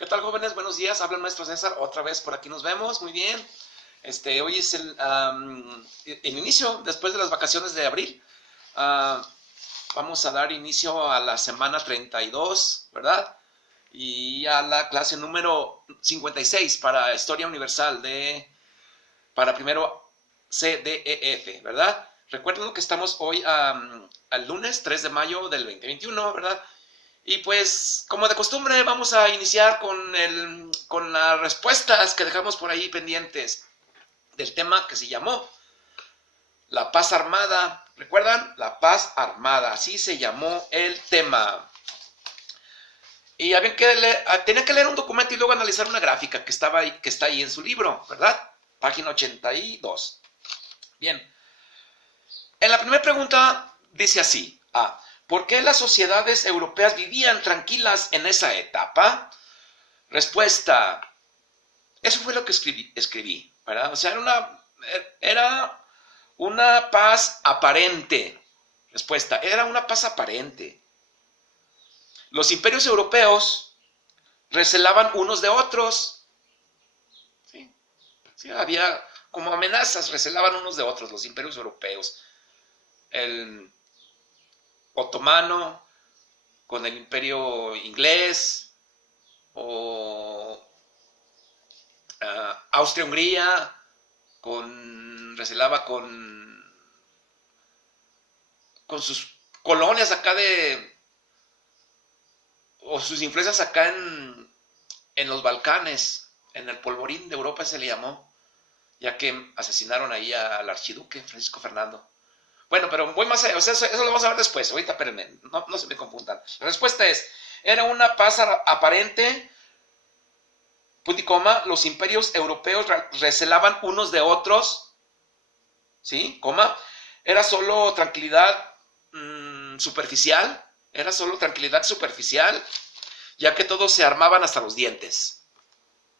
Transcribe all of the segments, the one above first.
¿Qué tal, jóvenes? Buenos días. Habla el maestro César. Otra vez por aquí nos vemos. Muy bien. Hoy es el inicio, después de las vacaciones de abril. Vamos a dar inicio a la semana 32, ¿verdad? Y a la clase número 56 para Historia Universal para primero CDEF, ¿verdad? Recuerden que estamos hoy al lunes 3 de mayo del 2021, ¿verdad? Y pues, como de costumbre, vamos a iniciar con las respuestas que dejamos por ahí pendientes del tema que se llamó La Paz Armada. ¿Recuerdan? La Paz Armada, así se llamó el tema. Y tenía que leer un documento y luego analizar una gráfica que está ahí en su libro, ¿verdad? Página 82. Bien. En la primera pregunta dice así. ¿Por qué las sociedades europeas vivían tranquilas en esa etapa? Respuesta. Eso fue lo que escribí, ¿verdad? O sea, era una paz aparente. Respuesta. Era una paz aparente. Los imperios europeos recelaban unos de otros. Sí, había como amenazas, recelaban unos de otros los imperios europeos. El otomano con el imperio inglés, o Austria-Hungría recelaba con sus colonias acá o sus influencias acá en los Balcanes, en el polvorín de Europa se le llamó, ya que asesinaron ahí al archiduque Francisco Fernando. Bueno, pero voy más allá, o sea, eso lo vamos a ver después, ahorita espérenme, no se me confundan. La respuesta es, era una paz aparente, punto y coma, los imperios europeos recelaban unos de otros, ¿sí? Coma, era solo tranquilidad superficial, ya que todos se armaban hasta los dientes.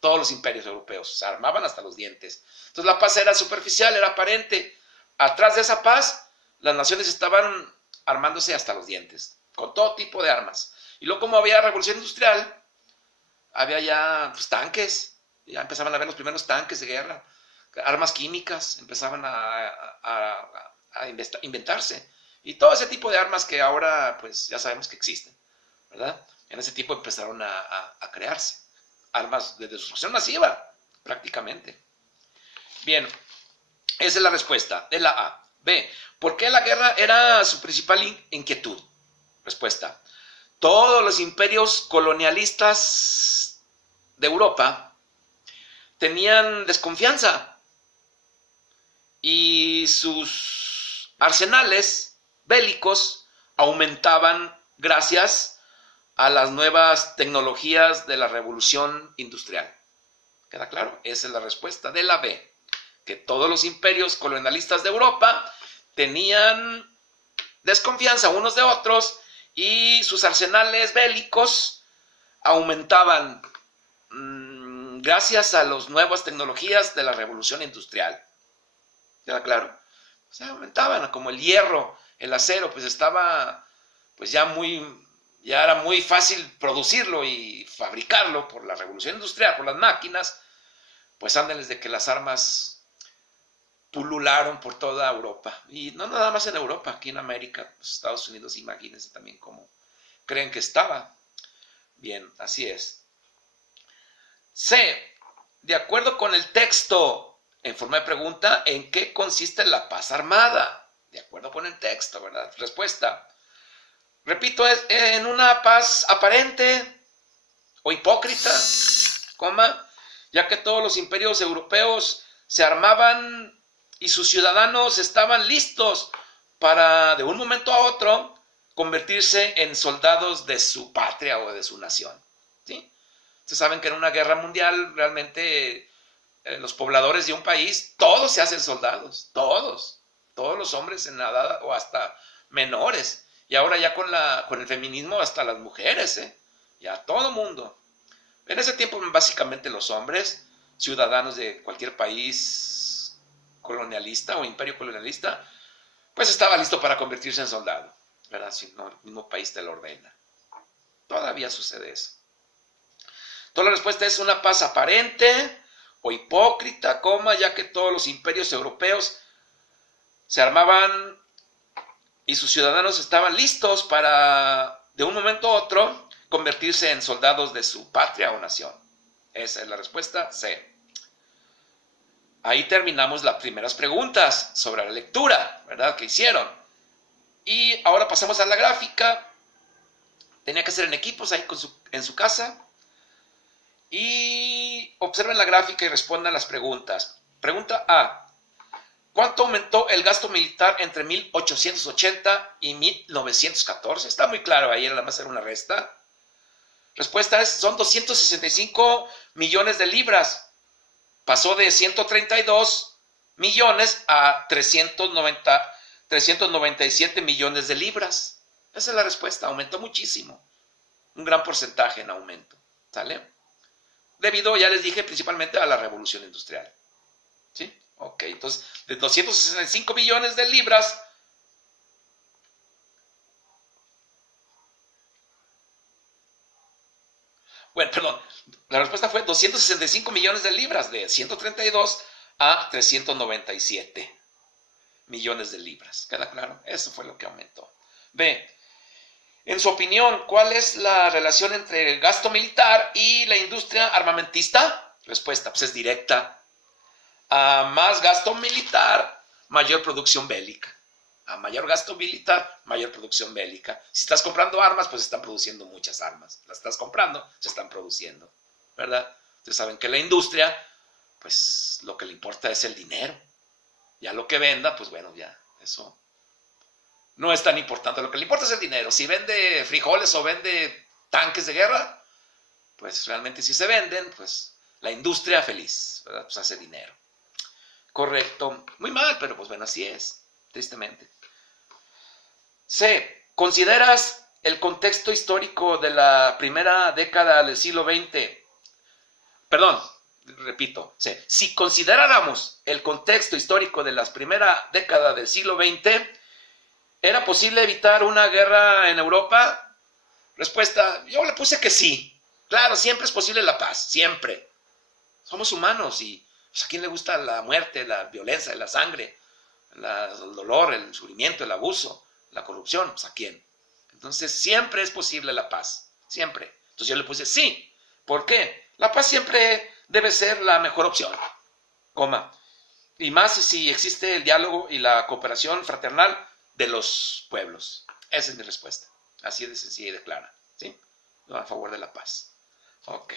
Todos los imperios europeos se armaban hasta los dientes. Entonces la paz era superficial, era aparente. Atrás de esa paz, las naciones estaban armándose hasta los dientes, con todo tipo de armas. Y luego, como había revolución industrial, había ya tanques, ya empezaban a ver los primeros tanques de guerra, armas químicas empezaban a inventarse. Y todo ese tipo de armas que ahora pues ya sabemos que existen, ¿verdad? En ese tiempo empezaron a crearse armas de destrucción masiva, prácticamente. Bien, esa es la respuesta de la A. B. ¿Por qué la guerra era su principal inquietud? Respuesta. Todos los imperios colonialistas de Europa tenían desconfianza y sus arsenales bélicos aumentaban gracias a las nuevas tecnologías de la revolución industrial. ¿Queda claro? Esa es la respuesta de la B. Que todos los imperios colonialistas de Europa tenían desconfianza unos de otros y sus arsenales bélicos aumentaban gracias a las nuevas tecnologías de la revolución industrial. ¿Queda claro? O sea, aumentaban, como el hierro, el acero, pues estaba, pues ya era muy fácil producirlo y fabricarlo por la revolución industrial, por las máquinas. Pues ándenles de que las armas pulularon por toda Europa. Y no nada más en Europa, aquí en América, pues Estados Unidos, imagínense también cómo creen que estaba. Bien, así es. C. De acuerdo con el texto, en forma de pregunta, ¿en qué consiste la paz armada? De acuerdo con el texto, ¿verdad? Respuesta. Repito, es en una paz aparente o hipócrita, ya que todos los imperios europeos se armaban y sus ciudadanos estaban listos para, de un momento a otro, convertirse en soldados de su patria o de su nación. ¿Sí? Ustedes saben que en una guerra mundial realmente los pobladores de un país, todos se hacen soldados, todos los hombres en la edad o hasta menores. Y ahora ya con el feminismo hasta las mujeres, ya todo mundo. En ese tiempo básicamente los hombres, ciudadanos de cualquier país colonialista o imperio colonialista, pues estaba listo para convertirse en soldado, ¿verdad? Si no, el mismo país te lo ordena. Todavía sucede eso. Entonces la respuesta es una paz aparente o hipócrita, ya que todos los imperios europeos se armaban y sus ciudadanos estaban listos para, de un momento a otro, convertirse en soldados de su patria o nación. Esa es la respuesta C. Ahí terminamos las primeras preguntas sobre la lectura, ¿verdad? Que hicieron. Y ahora pasamos a la gráfica. Tenía que ser en equipos ahí en su casa. Y observen la gráfica y respondan las preguntas. Pregunta A. ¿Cuánto aumentó el gasto militar entre 1880 y 1914? Está muy claro, ahí nada más hacer una resta. Respuesta es, son 265 millones de libras. Pasó de 132 millones a 397 millones de libras. Esa es la respuesta, aumentó muchísimo. Un gran porcentaje en aumento, ¿sale? Debido, ya les dije, principalmente a la revolución industrial. ¿Sí? Ok, entonces, de 265 millones de libras, bueno, perdón, la respuesta fue 265 millones de libras, de 132 a 397 millones de libras. ¿Queda claro? Eso fue lo que aumentó. B. En su opinión, ¿cuál es la relación entre el gasto militar y la industria armamentista? Respuesta, pues es directa. A más gasto militar, mayor producción bélica. A mayor gasto militar, mayor producción bélica. Si estás comprando armas, pues están produciendo muchas armas. Las estás comprando, se están produciendo, ¿verdad? Ustedes saben que la industria, pues lo que le importa es el dinero. Ya lo que venda, pues bueno, ya, eso no es tan importante. Lo que le importa es el dinero. Si vende frijoles o vende tanques de guerra, pues realmente si se venden, pues la industria feliz, ¿verdad? Pues hace dinero. Correcto. Muy mal, pero pues bueno, así es, tristemente. C. ¿Consideras el contexto histórico de la primera década del siglo XX? Perdón, repito. C. Si consideráramos el contexto histórico de la primera década del siglo XX, ¿era posible evitar una guerra en Europa? Respuesta, yo le puse que sí. Claro, siempre es posible la paz, siempre. Somos humanos y pues, ¿a quién le gusta la muerte, la violencia, la sangre, el dolor, el sufrimiento, el abuso, la corrupción? Pues ¿a quién? Entonces siempre es posible la paz, siempre. Entonces yo le puse sí. ¿Por qué? La paz siempre debe ser la mejor opción, y más si existe el diálogo y la cooperación fraternal de los pueblos. Esa es mi respuesta. Así de sencilla y de clara. ¿Sí? Yo a favor de la paz. Ok.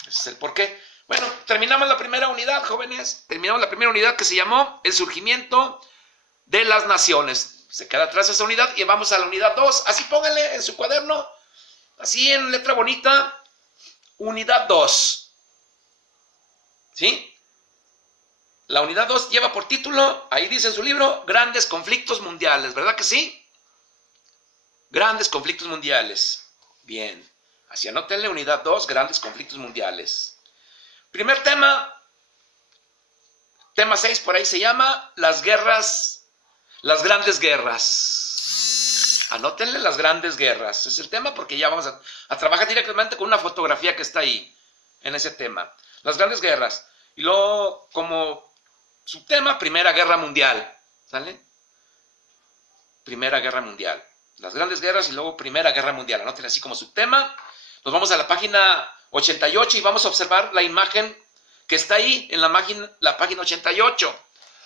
Ese es el por qué. Bueno, terminamos la primera unidad, jóvenes. Terminamos la primera unidad que se llamó El surgimiento de las naciones. Se queda atrás esa unidad y vamos a la unidad 2. Así pónganle en su cuaderno, así en letra bonita, unidad 2. ¿Sí? La unidad 2 lleva por título, ahí dice en su libro, Grandes Conflictos Mundiales, ¿verdad que sí? Grandes Conflictos Mundiales. Bien. Así anótenle unidad 2, Grandes Conflictos Mundiales. Primer tema, tema 6 por ahí se llama las guerras, las grandes guerras. Anótenle las grandes guerras. Es el tema porque ya vamos a trabajar directamente con una fotografía que está ahí en ese tema. Las grandes guerras. Y luego como subtema, Primera Guerra Mundial. ¿Sale? Primera Guerra Mundial. Las grandes guerras y luego Primera Guerra Mundial. Anoten así como subtema. Nos vamos a la página 88 y vamos a observar la imagen que está ahí en la página 88.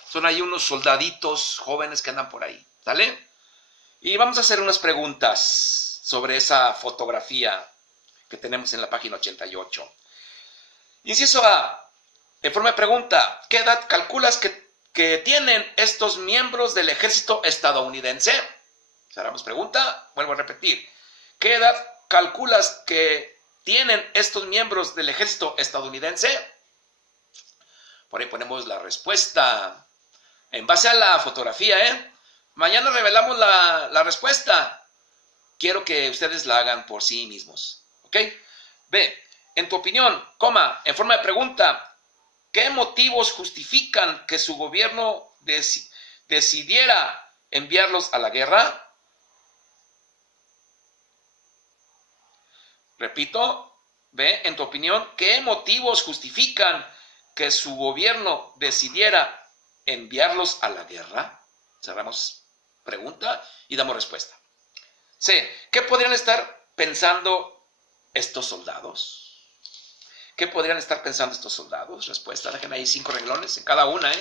Son ahí unos soldaditos jóvenes que andan por ahí, ¿sale? Y vamos a hacer unas preguntas sobre esa fotografía que tenemos en la página 88. Inciso A, en forma de pregunta, ¿qué edad calculas que tienen estos miembros del ejército estadounidense? Cerramos pregunta, vuelvo a repetir. ¿Qué edad calculas que tienen estos miembros del ejército estadounidense? Por ahí ponemos la respuesta. En base a la fotografía, Mañana revelamos la respuesta. Quiero que ustedes la hagan por sí mismos. ¿Ok? B. En tu opinión, en forma de pregunta, ¿qué motivos justifican que su gobierno decidiera enviarlos a la guerra? Repito, B, en tu opinión, ¿qué motivos justifican que su gobierno decidiera enviarlos a la guerra? Cerramos pregunta y damos respuesta. C, ¿qué podrían estar pensando estos soldados? ¿Qué podrían estar pensando estos soldados? Respuesta, dejen ahí 5 renglones en cada una,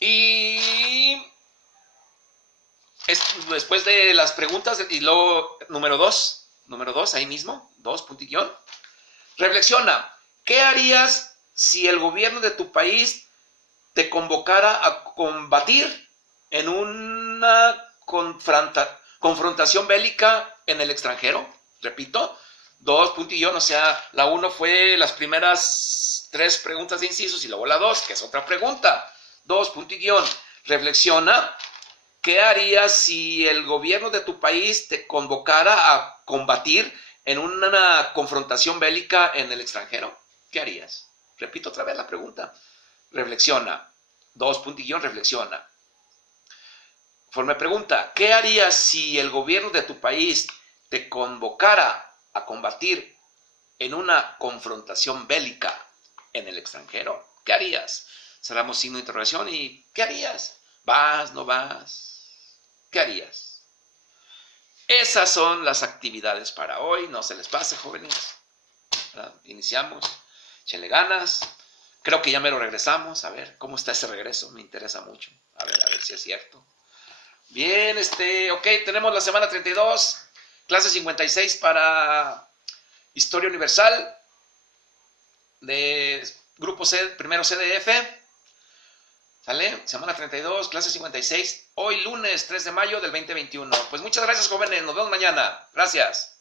Y después de las preguntas, y luego número 2, ahí mismo, 2, punto y guión. Reflexiona, ¿qué harías si el gobierno de tu país te convocara a combatir en una confrontación bélica en el extranjero? Repito, 2, punto y guión, o sea, la 1 fue las primeras 3 preguntas de incisos y luego la 2, que es otra pregunta. 2, punto y guión, reflexiona, ¿qué harías si el gobierno de tu país te convocara a combatir en una confrontación bélica en el extranjero? ¿Qué harías? Repito otra vez la pregunta. Reflexiona. 2, punto y guión, reflexiona. Forma pregunta, ¿qué harías si el gobierno de tu país te convocara a combatir en una confrontación bélica en el extranjero? ¿Qué harías? Cerramos signo de interrogación y ¿qué harías? ¿Vas, no vas? ¿Qué harías? Esas son las actividades para hoy. No se les pase, jóvenes. Iniciamos. Échenle ganas. Creo que ya me lo regresamos. A ver, ¿cómo está ese regreso? Me interesa mucho. A ver si es cierto. Bien, ok, tenemos la semana 32. Clase 56 para Historia Universal. De grupo C, primero CDF. ¿Sale? Semana 32, clase 56, hoy lunes 3 de mayo del 2021. Pues muchas gracias, jóvenes. Nos vemos mañana. Gracias.